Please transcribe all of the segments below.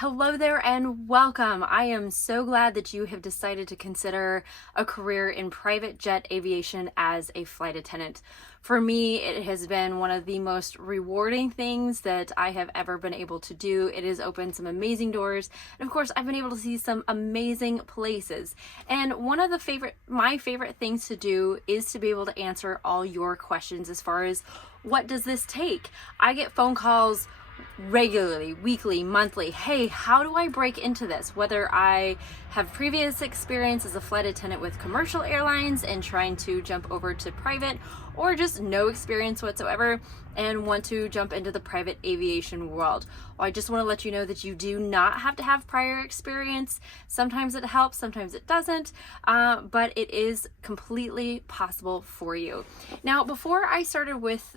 Hello there and welcome. I am so glad that you have decided to consider a career in private jet aviation as a flight attendant. For me, it has been one of the most rewarding things that I have ever been able to do. It has opened some amazing doors, and of course, I've been able to see some amazing places. And one of my favorite things to do is to be able to answer all your questions as far as what does this take? I get phone calls regularly, weekly, monthly. Hey, how do I break into this? Whether I have previous experience as a flight attendant with commercial airlines and trying to jump over to private, or just no experience whatsoever and want to jump into the private aviation world. Well, I just want to let you know that you do not have to have prior experience. Sometimes it helps, sometimes it doesn't, but it is completely possible for you. Now, before I started with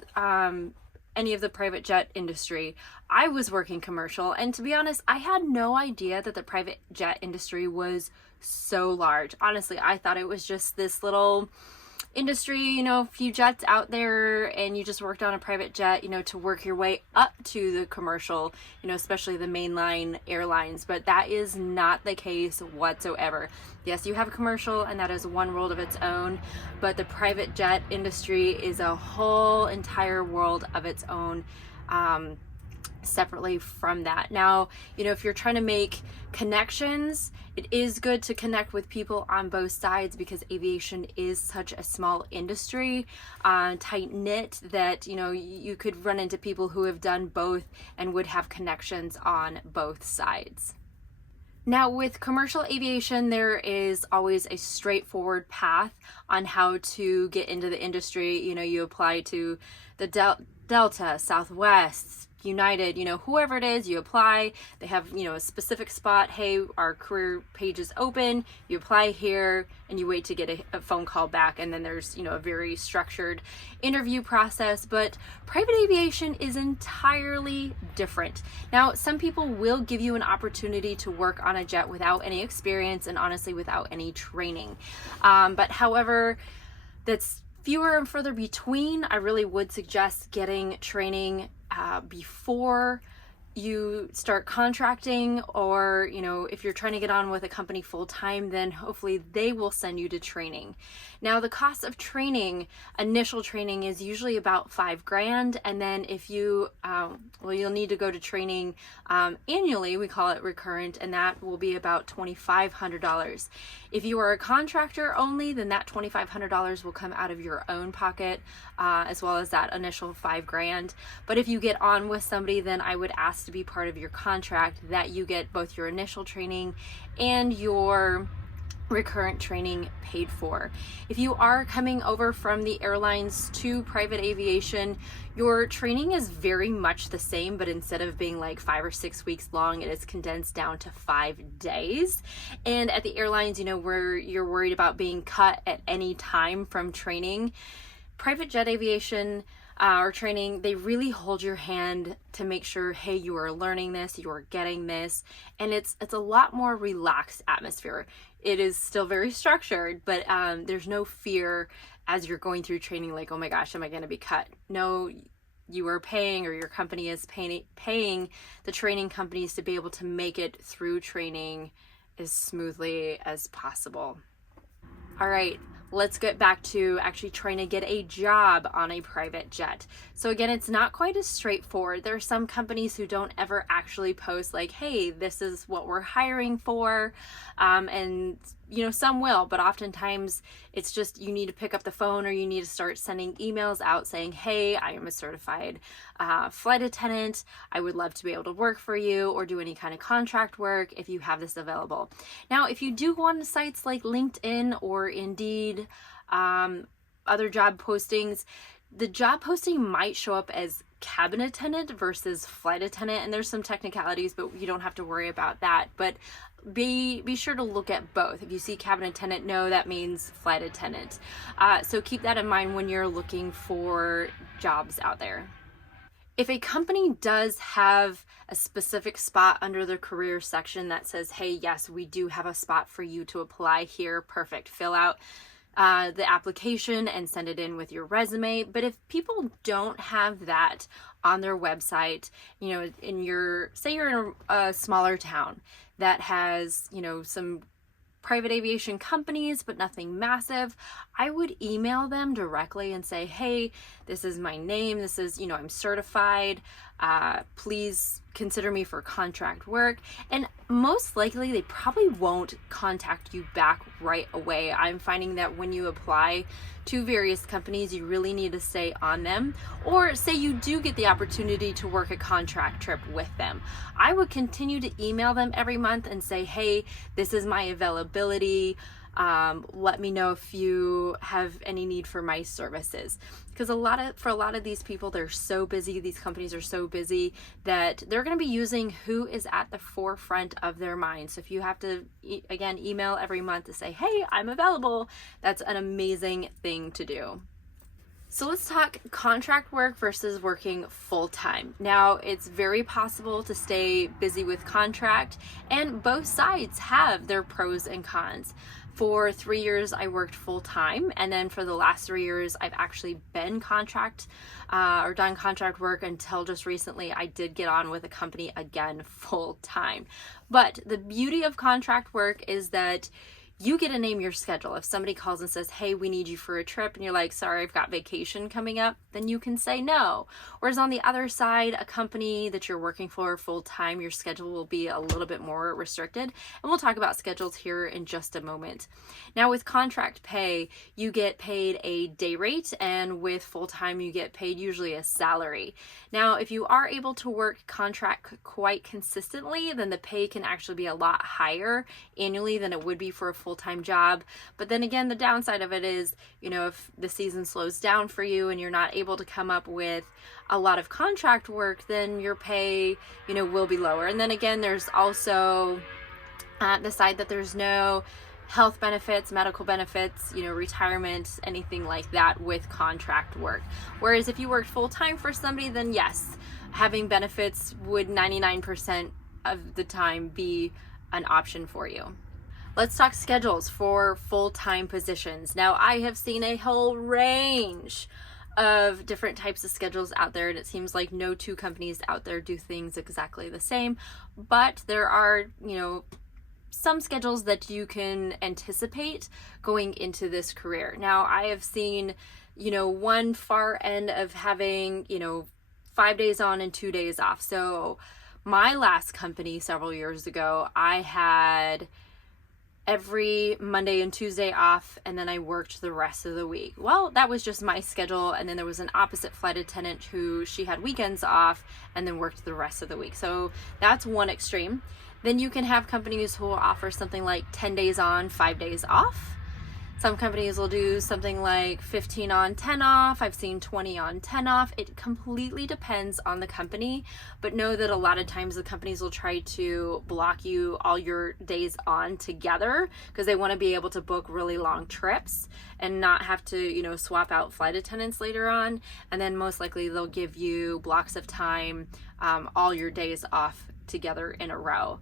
any of the private jet industry, I was working commercial, and to be honest, I had no idea that the private jet industry was so large. Honestly, I thought it was just this little industry, a few jets out there, and you just worked on a private jet, to work your way up to the commercial, especially the mainline airlines. But that is not the case whatsoever. Yes, you have a commercial, and that is one world of its own, but the private jet industry is a whole entire world of its own, separately from that. Now, if you're trying to make connections, it is good to connect with people on both sides because aviation is such a small industry, tight knit, that you could run into people who have done both and would have connections on both sides. Now, with commercial aviation, there is always a straightforward path on how to get into the industry. You apply to the Delta, Southwest, United, whoever it is, you apply. They have, a specific spot. Hey, our career page is open. You apply here and you wait to get a phone call back. And then there's, a very structured interview process. But private aviation is entirely different. Now, some people will give you an opportunity to work on a jet without any experience and honestly without any training. But however, that's fewer and further between. I really would suggest getting training before you start contracting, or if you're trying to get on with a company full time, then hopefully they will send you to training. Now, the cost of training, initial training, is usually about $5,000, and then if you you'll need to go to training annually. We call it recurrent, and that will be about $2,500. If you are a contractor only, then that $2,500 will come out of your own pocket, as well as that initial $5,000. But if you get on with somebody, then I would ask to be part of your contract that you get both your initial training and your recurrent training paid for. If you are coming over from the airlines to private aviation, your training is very much the same, but instead of being like 5 or 6 weeks long, it is condensed down to 5 days. And at the airlines, where you're worried about being cut at any time from training, private jet aviation or training, they really hold your hand to make sure, hey, you are learning this, you are getting this, and it's a lot more relaxed atmosphere. It is still very structured, but there's no fear as you're going through training, like, oh my gosh, am I going to be cut? No, you are paying, or your company is paying the training companies to be able to make it through training as smoothly as possible. All right, let's get back to actually trying to get a job on a private jet. So again, it's not quite as straightforward. There are some companies who don't ever actually post like, hey, this is what we're hiring for. And some will, but oftentimes it's just you need to pick up the phone, or you need to start sending emails out saying, hey, I am a certified flight attendant. I would love to be able to work for you or do any kind of contract work if you have this available. Now, if you do go on to sites like LinkedIn or Indeed, other job postings, the job posting might show up as cabin attendant versus flight attendant, and there's some technicalities, but you don't have to worry about that. But be sure to look at both. If you see cabin attendant, no, that means flight attendant. So keep that in mind when you're looking for jobs out there. If a company does have a specific spot under the career section that says, hey, yes, we do have a spot for you to apply here, perfect, fill out the application and send it in with your resume. But if people don't have that on their website, say you're in a smaller town that has, some private aviation companies, but nothing massive, I would email them directly and say, hey, this is my name. This is, I'm certified. Please consider me for contract work. And most likely they probably won't contact you back right away. I'm finding that when you apply to various companies, you really need to stay on them, or say you do get the opportunity to work a contract trip with them. I would continue to email them every month and say, hey, this is my availability. Let me know if you have any need for my services. Because for a lot of these people, they're so busy, these companies are so busy that they're going to be using who is at the forefront of their mind. So if you have to, again, email every month to say, hey, I'm available, that's an amazing thing to do. So let's talk contract work versus working full-time. Now, it's very possible to stay busy with contract, and both sides have their pros and cons. For 3 years, I worked full-time, and then for the last 3 years, I've actually been contract or done contract work until just recently I did get on with a company again full-time. But the beauty of contract work is that you get to name your schedule. If somebody calls and says, hey, we need you for a trip, and you're like, sorry, I've got vacation coming up, then you can say no. Whereas on the other side, a company that you're working for full time, your schedule will be a little bit more restricted. And we'll talk about schedules here in just a moment. Now with contract pay, you get paid a day rate, and with full time, you get paid usually a salary. Now, if you are able to work contract quite consistently, then the pay can actually be a lot higher annually than it would be for a full-time job. But then again, the downside of it is, if the season slows down for you and you're not able to come up with a lot of contract work, then your pay, will be lower. And then again, there's also the side that there's no health benefits, medical benefits, retirement, anything like that with contract work. Whereas if you worked full-time for somebody, then yes, having benefits would 99% of the time be an option for you. Let's talk schedules for full-time positions. Now, I have seen a whole range of different types of schedules out there, and it seems like no two companies out there do things exactly the same, but there are, some schedules that you can anticipate going into this career. Now, I have seen, one far end of having, 5 days on and 2 days off. So my last company several years ago, I had every Monday and Tuesday off, and then I worked the rest of the week. Well, that was just my schedule, and then there was an opposite flight attendant who she had weekends off and then worked the rest of the week. So that's one extreme. Then you can have companies who will offer something like 10 days on, 5 days off. Some companies will do something like 15 on, 10 off. I've seen 20 on, 10 off. It completely depends on the company, but know that a lot of times the companies will try to block you all your days on together because they want to be able to book really long trips and not have to, swap out flight attendants later on. And then most likely they'll give you blocks of time, all your days off together in a row.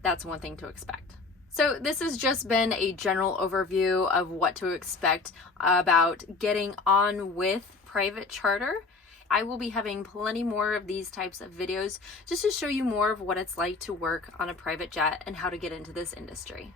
That's one thing to expect. So this has just been a general overview of what to expect about getting on with private charter. I will be having plenty more of these types of videos just to show you more of what it's like to work on a private jet and how to get into this industry.